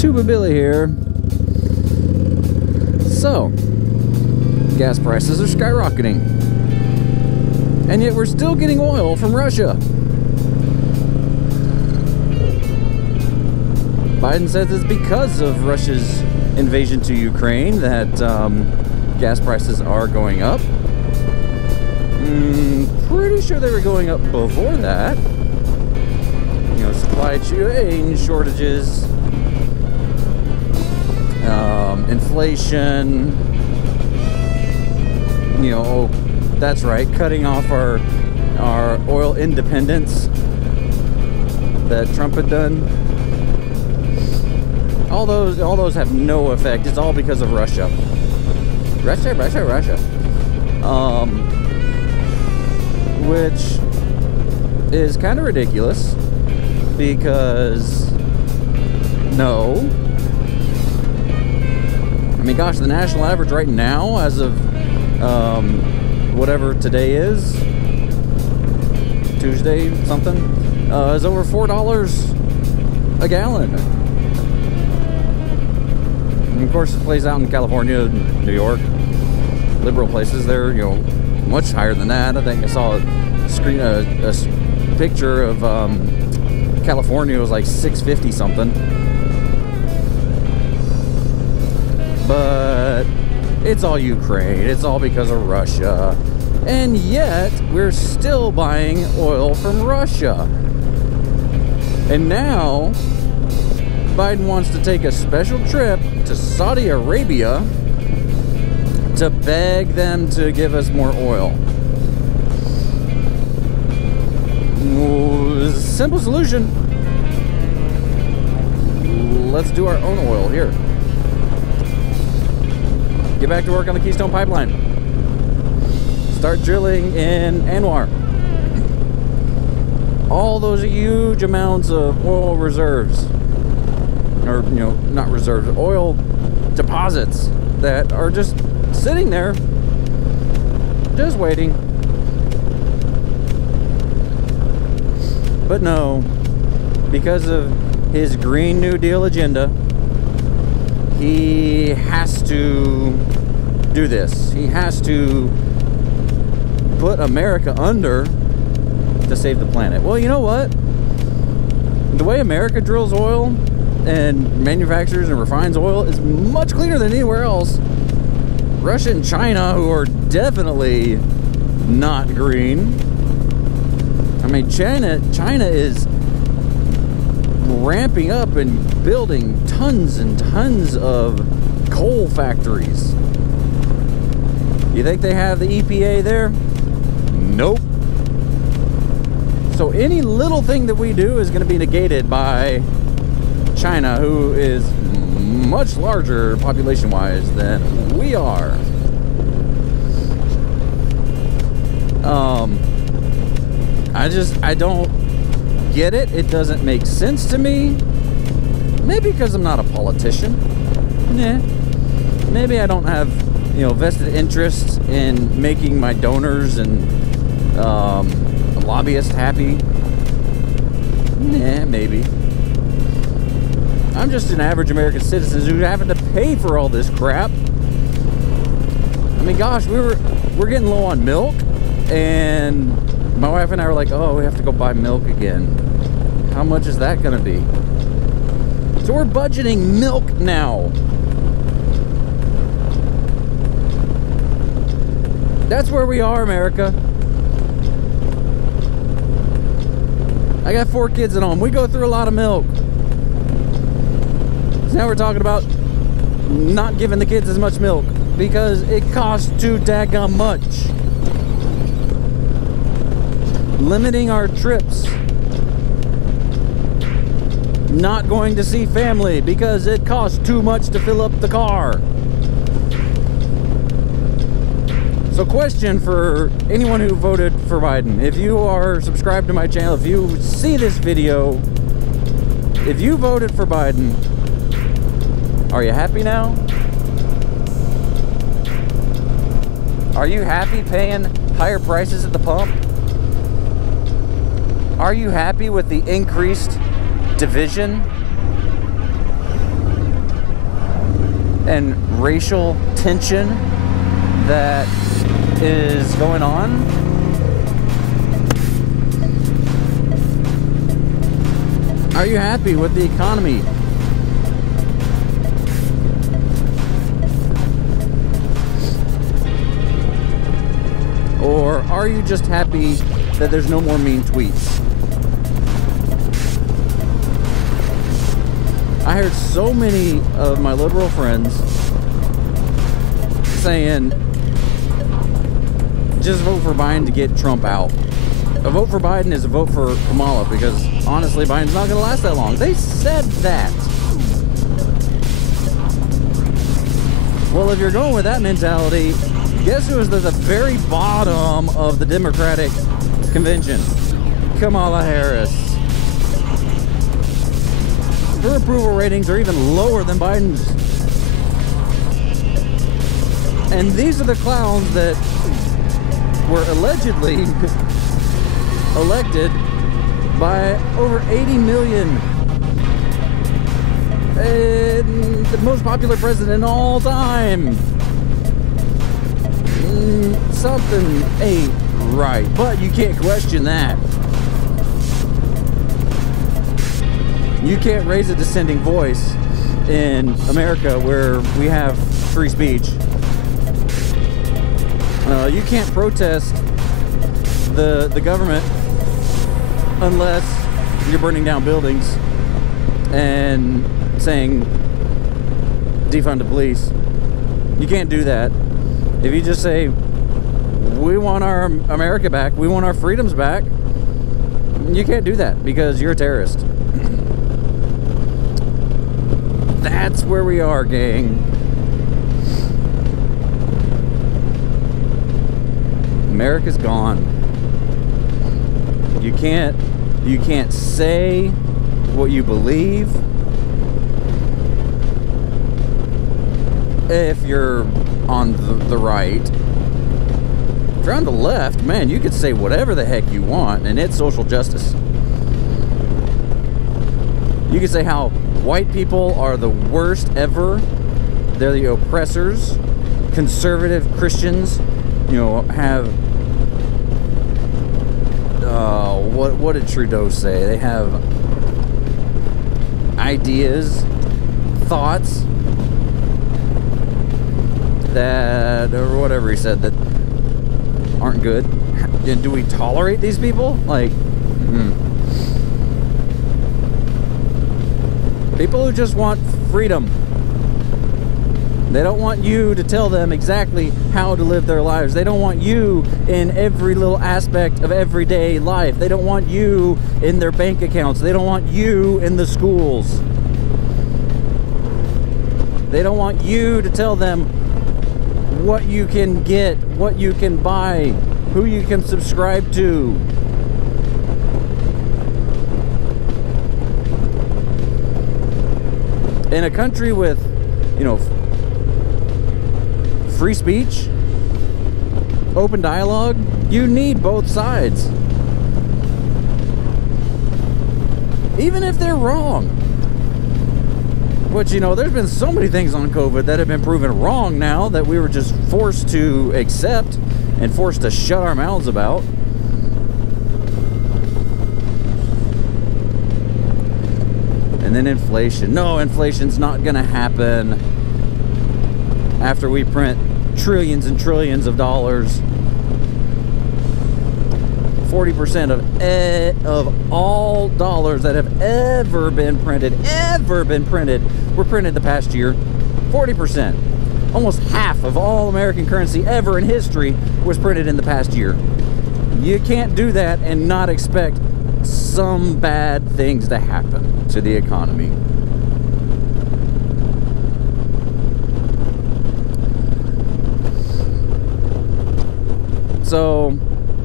Tuba Billy here. So, gas prices are skyrocketing. And yet we're still getting oil from Russia. Biden says it's because of Russia's invasion to Ukraine that gas prices are going up. Pretty sure they were going up before that. You know, supply chain shortages, inflation, you know, oh, that's right, cutting off our oil independence that Trump had done. All those have no effect. It's all because of Russia. Russia. Which is kind of ridiculous because no. I mean, gosh, the national average right now, as of whatever today is, Tuesday something, is over $4 a gallon. And of course, it plays out in California, New York, liberal places. They're, you know, much higher than that. I think I saw a picture of California was like $6.50 something. But it's all Ukraine. It's all because of Russia. And yet, we're still buying oil from Russia. And now, Biden wants to take a special trip to Saudi Arabia to beg them to give us more oil. Simple solution. Let's do our own oil here. Get back to work on the Keystone Pipeline. Start drilling in Anwar. All those huge amounts of oil reserves, or, you know, not reserves, oil deposits that are just sitting there, just waiting. But no, because of his Green New Deal agenda, he has to do this. He has to put America under to save the planet. Well, you know what? The way America drills oil and manufactures and refines oil is much cleaner than anywhere else. Russia and China, who are definitely not green. I mean, China is ramping up and building tons and tons of coal factories. You think they have the EPA there? Nope. So any little thing that we do is going to be negated by China, who is much larger population-wise than we are. I don't get it. It doesn't make sense to me. Maybe because I'm not a politician. Yeah. Maybe I don't have, you know, vested interest in making my donors and lobbyists happy. Nah, maybe. I'm just an average American citizen who's having to pay for all this crap. I mean, gosh, we're getting low on milk, and my wife and I were like, oh, we have to go buy milk again. How much is that going to be? So we're budgeting milk now. That's where we are, America. I got 4 kids at home. We go through a lot of milk. So now we're talking about not giving the kids as much milk because it costs too daggone much. Limiting our trips. Not going to see family because it costs too much to fill up the car. So question for anyone who voted for Biden. If you are subscribed to my channel, if you see this video, if you voted for Biden, are you happy now? Are you happy paying higher prices at the pump? Are you happy with the increased division? and racial tension that is going on. Are you happy with the economy? Or are you just happy that there's no more mean tweets? I heard so many of my liberal friends saying, just vote for Biden to get Trump out. A vote for Biden is a vote for Kamala, because honestly, Biden's not going to last that long. They said that. Well, if you're going with that mentality, guess who was at the very bottom of the Democratic convention? Kamala Harris. Her approval ratings are even lower than Biden's. And these are the clowns that were allegedly elected by over 80 million. And the most popular president in all time. Something ain't right, but you can't question that. You can't raise a dissenting voice in America where we have free speech. You can't protest the government unless you're burning down buildings and saying defund the police. You can't do that. If you just say, we want our America back, we want our freedoms back, you can't do that because you're a terrorist. That's where we are, gang. America's gone. You can't say what you believe if you're on the right. If you're on the left, man, you could say whatever the heck you want, and it's social justice. You could say how white people are the worst ever. They're the oppressors. Conservative Christians, you know, have... what did Trudeau say? They have ideas, thoughts that, or whatever he said, that aren't good. Do we tolerate these people? Like, people who just want freedom. They don't want you to tell them exactly how to live their lives. They don't want you in every little aspect of everyday life. They don't want you in their bank accounts. They don't want you in the schools. They don't want you to tell them what you can get, what you can buy, who you can subscribe to. In a country with, you know, free speech, open dialogue, you need both sides. Even if they're wrong. But, you know, there's been so many things on COVID that have been proven wrong now that we were just forced to accept and forced to shut our mouths about. And then inflation. No, inflation's not gonna happen after we print trillions and trillions of dollars. 40% of all dollars that have ever been printed, were printed the past year. 40%. Almost half of all American currency ever in history was printed in the past year. You can't do that and not expect some bad things to happen to the economy. So,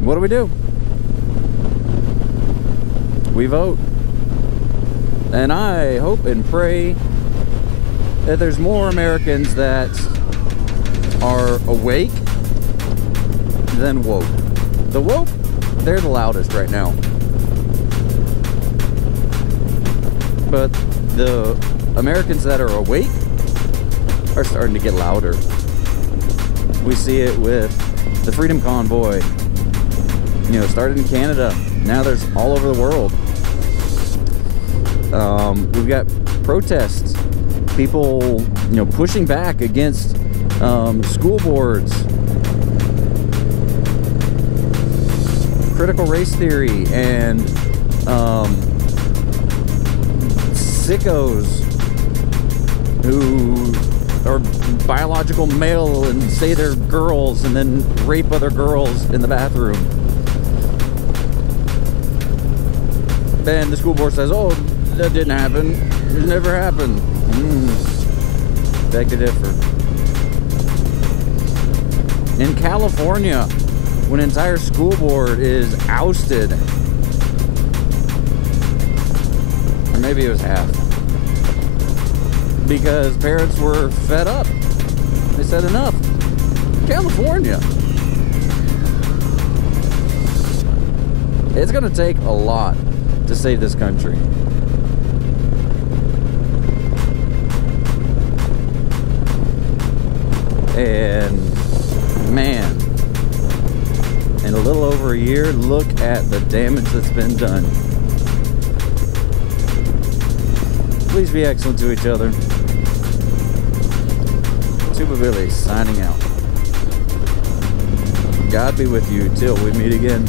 what do? We vote. And I hope and pray that there's more Americans that are awake than woke. The woke, they're the loudest right now. But the Americans that are awake are starting to get louder. We see it with the Freedom Convoy. You know, started in Canada. Now there's all over the world. We've got protests. People, you know, pushing back against school boards. Critical race theory and sickos who are biological male and say they're girls and then rape other girls in the bathroom. Then the school board says, oh, that didn't happen. It never happened. Beg to differ. In California, when an entire school board is ousted, or maybe it was half, because parents were fed up. They said enough. California. It's going to take a lot to save this country. And man, in a little over a year, look at the damage that's been done. Please be excellent to each other. Tuba Billy signing out. God be with you till we meet again.